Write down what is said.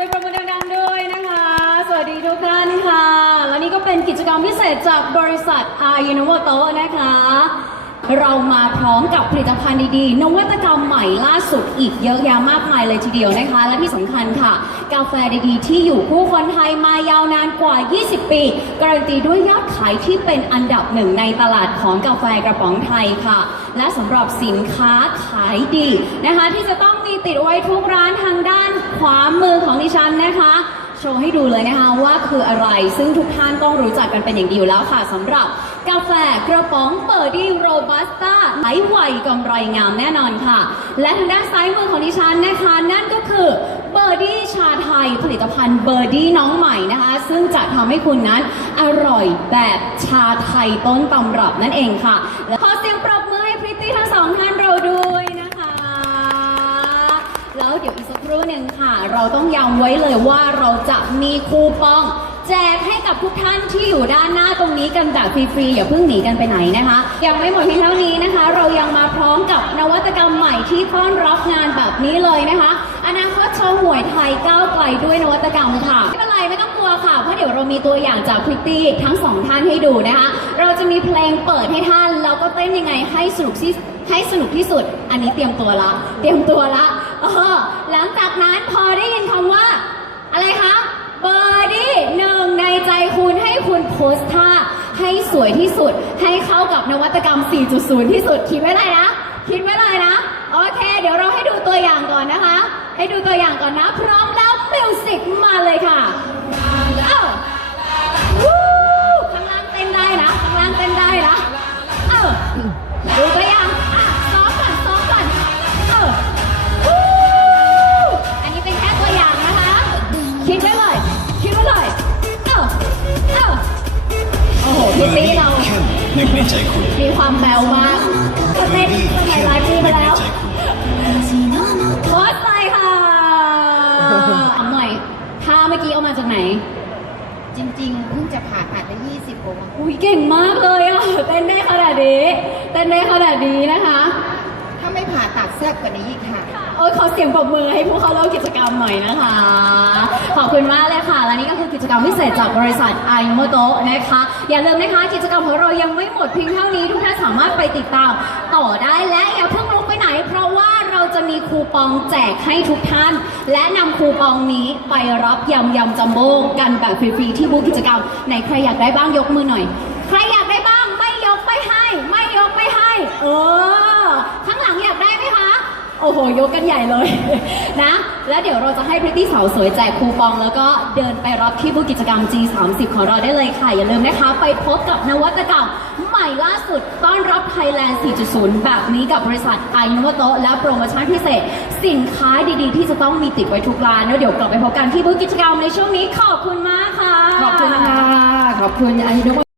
สียงปรบมือดังๆด้วยนะคะ สวัสดีทุกท่านค่ะ และนี่ก็เป็นกิจกรรมพิเศษจากบริษัทอายุนโมโตนะคะ เรามาพร้อมกับผลิตภัณฑ์ดีๆ นวัตกรรมใหม่ล่าสุดอีกเยอะแยะมากมายเลยทีเดียวนะคะ และที่สำคัญค่ะ กาแฟดีๆ ที่อยู่คู่คนไทยมายาวนานกว่า 20 ปี การันตีด้วยยอดขายที่เป็นอันดับหนึ่งในตลาดของกาแฟกระป๋องไทยค่ะ และสำหรับสินค้าขายดีนะคะที่จะต้อง ติดไว้ทุกร้านทางด้านขวามือของดิฉันนะคะ โชว์ให้ดูเลยนะคะว่าคืออะไร ซึ่งทุกท่านต้องรู้จักกันเป็นอย่างดีอยู่แล้วค่ะสำหรับ กาแฟกระป๋องเบอร์ดี้โรบัสต้าไหลไวกำไรงามแน่นอนค่ะ และทางด้านซ้ายมือของดิฉันนะคะ นั่นก็คือเบอร์ดี้ชาไทยผลิตภัณฑ์เบอร์ดี้น้องใหม่นะคะ ซึ่งจะทำให้คุณนั้นอร่อยแบบชาไทยต้นตำรับนั่นเองค่ะและขอเสียงปรบมือให้พริตตี้ทั้งสองท่านเราด้วย ครู่หนึ่งค่ะ เราต้องย้ำไว้เลยว่าเราจะมีคูปอง แจกให้กับทุกท่านที่อยู่ด้านหน้าตรงนี้กันแบบฟรีๆอย่าเพิ่งหนีกันไปไหนนะคะ ยังไม่หมดเพียงเท่านี้นะคะ เรายังมาพร้อมกับนวัตกรรมใหม่ที่ต้อนรับงานแบบนี้เลยนะคะ อนาคตโชว์หวยไทยก้าวไกลด้วยนวัตกรรมค่ะไม่เป็นไรไม่ต้องกลัวค่ะเพราะเดี๋ยวเรามีตัวอย่างจากพริตตี้ทั้งสองท่านให้ดูนะคะ เราจะมีเพลงเปิดให้ท่านแล้วก็เต้นยังไงให้สนุกที่ให้สนุกที่สุด อันนี้เตรียมตัวละ เตรียมตัวละเออหลังจากนั้นพอได้ยินคำว่า อะไรคะเบอร์ดี้หนึ่งในใจคุณให้คุณโพสท่าให้สวยที่สุด ให้เข้ากับนวัตกรรม 4.0 ที่สุด คิดไว้เลยนะ คิดไว้เลยนะ โอเค เดี๋ยวเราให้ดูตัวอย่างก่อนนะคะ ให้ดูตัวอย่างก่อนนะ พร้อมแล้วมิวสิกมาเลยค่ะ โอ้โหพี่เราเข้มนึกในใจคุณมีความแบวมากประเต้นสมัยไลายพี่ไปแล้วโพสไปค่ะถามหน่อยท่าเมื่อกี้เอามาจากไหน จริง ๆ เพิ่งจะผ่าตัดได้20กว่าวันอุ้ยเก่งมากเลยอะเต้นได้ขนาดนี้เต้นได้ขนาดนี้นะคะ แซ่บกว่านี้อีกค่ะ โอ้ยขอเสียงปรบมือให้ผู้เข้าร่วมกิจกรรมหน่อยนะคะ ขอบคุณมากเลยค่ะ และนี่ก็คือกิจกรรมพิเศษจากบริษัทไอโมโตนะคะ อย่าลืมนะคะกิจกรรมของเรายังไม่หมดเพียงเท่านี้ ทุกท่านสามารถไปติดตามต่อได้และอย่าเพิ่งลุกไปไหน เพราะว่าเราจะมีคูปองแจกให้ทุกท่าน และนำคูปองนี้ไปรับยำยำจัมโบ้กันแบบฟรีๆที่บูธกิจกรรมไหนใครอยากได้บ้างยกมือหน่อย ใครอยากได้บ้างไม่ยกไม่ให้ ไม่ยกไม่ให้ เออ ข้างหลังอยากได้ไหมคะ โอ้โห ยกกันใหญ่เลย นะ แล้วเดี๋ยวเราจะให้พริตตี้สาวสวยแจกคูปอง แล้วก็เดินไปรับที่บูธกิจกรรม G30 ของเราได้เลยค่ะ อย่าลืมนะคะ ไปพบกับนวัตกรรมใหม่ล่าสุด ต้อนรับ Thailand 4.0 แบบนี้กับบริษัทไอโนโตและโปรโมชั่นพิเศษ สินค้าดีๆ ที่จะต้องมีติดไว้ทุกร้านแล้วเดี๋ยวกลับไปพบกันที่บูธกิจกรรมในช่วงนี้ขอบคุณมากค่ะ ขอบคุณค่ะ ขอบคุณอายุ